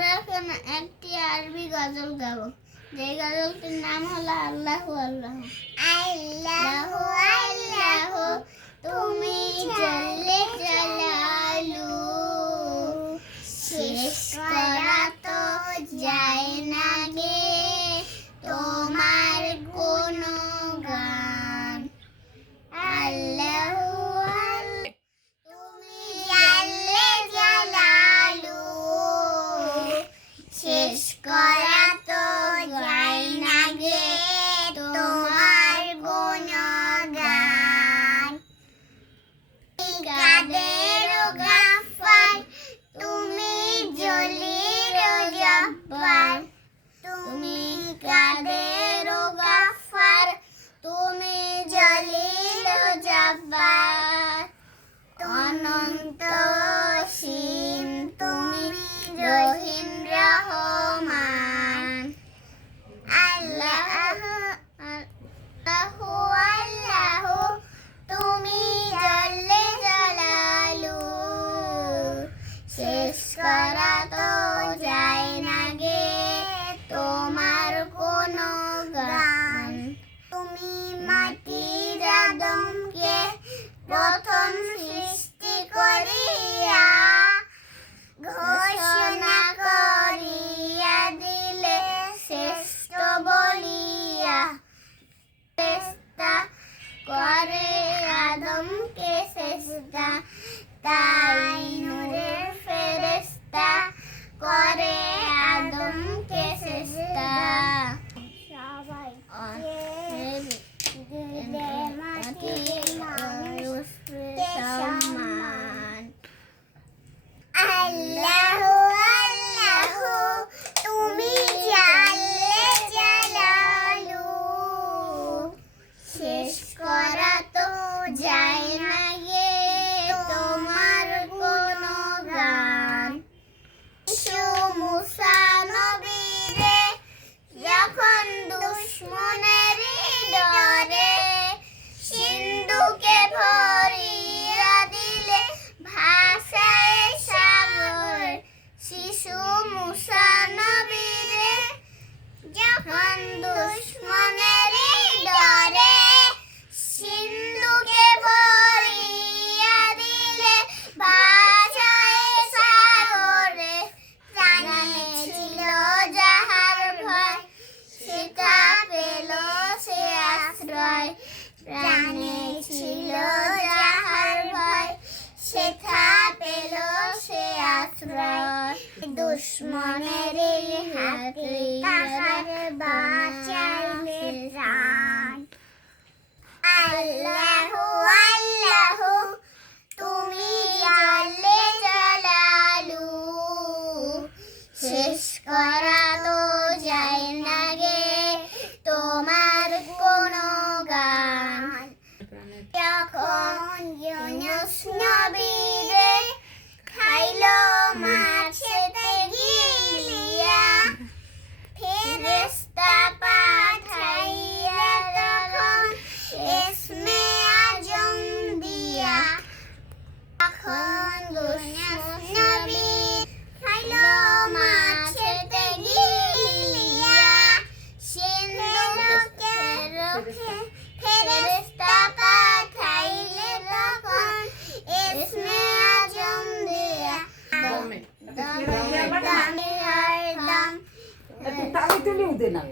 আমরা এখন একটি আরবি গজল গাবো, যে গজলটির নাম হলো আল্লাহু আল্লাহু। আল্লাহু আল্লাহু তুমি জল্লে জালালু, শেষ করা তো যায় না গে তোমার কোনো গান। আল্লাহু তুমি জল্লে জালালু, শেষ করা তো যায় না গে তোমার কোনো গান। কাদের গাফফার তুমি জলিল জব্বার, তুমি কাদের গাফফার তুমি জলিল জব্বার। অনন্ত অসীম তুমি রহিম রহমান। আল্লাহু আল্লাহু আল্লাহু তুমি জল্লে জালালু, শেষ করা তো যায় না গে তোমার কোনো গান। তুমি মাটির আদমকে প্রথম সৃষ্টি করিয়া ঘোষণা করিয়া দিলে শ্রেষ্ঠ বলিয়া। চেষ্টা করে আদমকে চেষ্টা, তাই নূরের ফেরেশতা করে আদমকে চেষ্টা। সবাই সম্মান। আল্লাহু আল্লাহু তুমি জল্লে জালালু, শেষ করা তো যায় না গে তোমার কোনো গান। ইসু মুসা নবীরে যখন দুশমনের ডরে সিন্ধুকে ভরিয়া দিলে ভাষায় সাগর। শিশু মুসা নবীরে যখন দুশমনের ডরে সিন্ধুকে ভরিয়া দিলে ভাষায় সাগরে। প্রাণে ছিল যাহার ভয় সেটা পেল সে আশ্রয়, প্রাণে ছিল যাহার ভয় সেটা পেল সে আশ্রয়। দুশমনের হাতে তাহার বাঁচাইলে প্রাণ। আল্লাহু আল্লাহু তুমি জল্লে জালালু, শেষ করা তো যায় না গে তোমার কোনো গান। যখন ইউনুস নবীরে খাইলো মাছেতে গিলিয়া, ফেরেশতা পাঠাইয়া তখন ইসমে আজম দিয়া। তখন ইউনুস নবী খাইলো মাছেতে গিলিয়া, সিন্ধুকে রুখে ফেরেশতা পাঠাইলে তখন ইসমে আজম দিয়া। দমে দমে হরদম তালি তুলিও দে না।